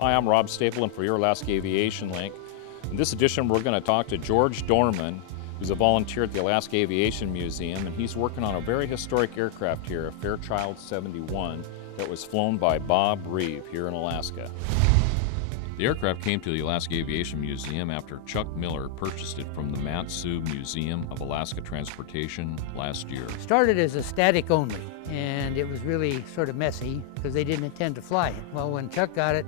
Hi, I'm Rob Stapleton for your Alaska Aviation Link. In this edition, we're going to talk to George Dorman, who's a volunteer at the Alaska Aviation Museum, and he's working on a very historic aircraft here, a Fairchild 71, that was flown by Bob Reeve here in Alaska. The aircraft came to the Alaska Aviation Museum after Chuck Miller purchased it from the Mat-Su Museum of Alaska Transportation last year. It started as a static only, and it was really sort of messy because they didn't intend to fly it. Well, when Chuck got it,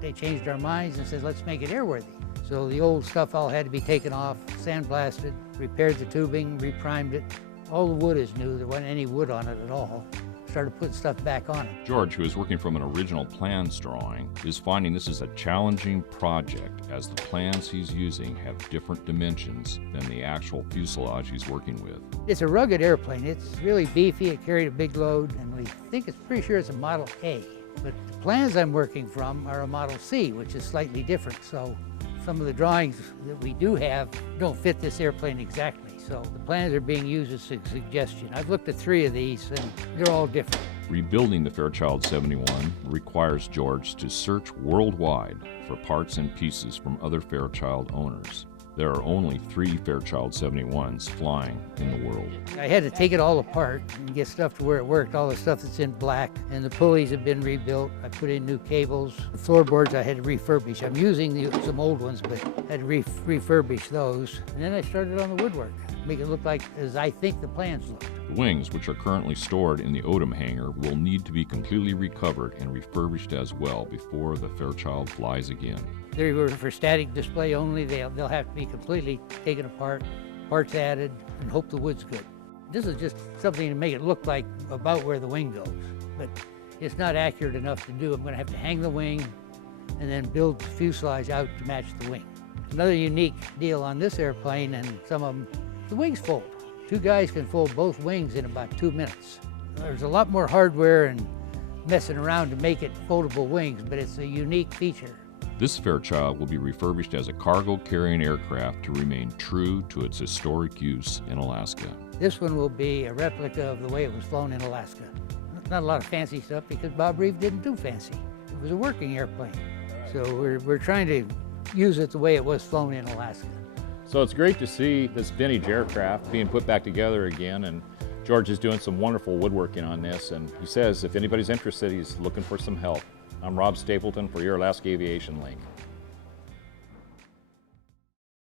they changed our minds and said, let's make it airworthy. So the old stuff all had to be taken off, sandblasted, repaired the tubing, reprimed it. All the wood is new, there wasn't any wood on it at all. Started putting stuff back on it. George, who is working from an original plans drawing, is finding this is a challenging project as the plans he's using have different dimensions than the actual fuselage he's working with. It's a rugged airplane. It's really beefy, it carried a big load, and we think it's pretty sure it's a Model A. But the plans I'm working from are a Model C, which is slightly different. So some of the drawings that we do have don't fit this airplane exactly. So the plans are being used as a suggestion. I've looked at 3 of these and they're all different. Rebuilding the Fairchild 71 requires George to search worldwide for parts and pieces from other Fairchild owners. There are only 3 Fairchild 71s flying in the world. I had to take it all apart and get stuff to where it worked, all the stuff that's in black. And the pulleys have been rebuilt. I put in new cables. The floorboards I had to refurbish. I'm using some old ones, but I had to refurbish those. And then I started on the woodwork, make it look like as I think the plans look. The wings, which are currently stored in the Odom hangar, will need to be completely recovered and refurbished as well before the Fairchild flies again. They were for static display only. They'll have to be completely taken apart, parts added, and hope the wood's good. This is just something to make it look like about where the wing goes, but it's not accurate enough to do. I'm going to have to hang the wing and then build the fuselage out to match the wing. Another unique deal on this airplane, and some of them, the wings fold. 2 guys can fold both wings in about 2 minutes. There's a lot more hardware and messing around to make it foldable wings, but it's a unique feature. This Fairchild will be refurbished as a cargo-carrying aircraft to remain true to its historic use in Alaska. This one will be a replica of the way it was flown in Alaska. Not a lot of fancy stuff because Bob Reeve didn't do fancy. It was a working airplane. So we're trying to use it the way it was flown in Alaska. So it's great to see this vintage aircraft being put back together again, and George is doing some wonderful woodworking on this, and he says if anybody's interested, he's looking for some help. I'm Rob Stapleton for your Alaska Aviation Link.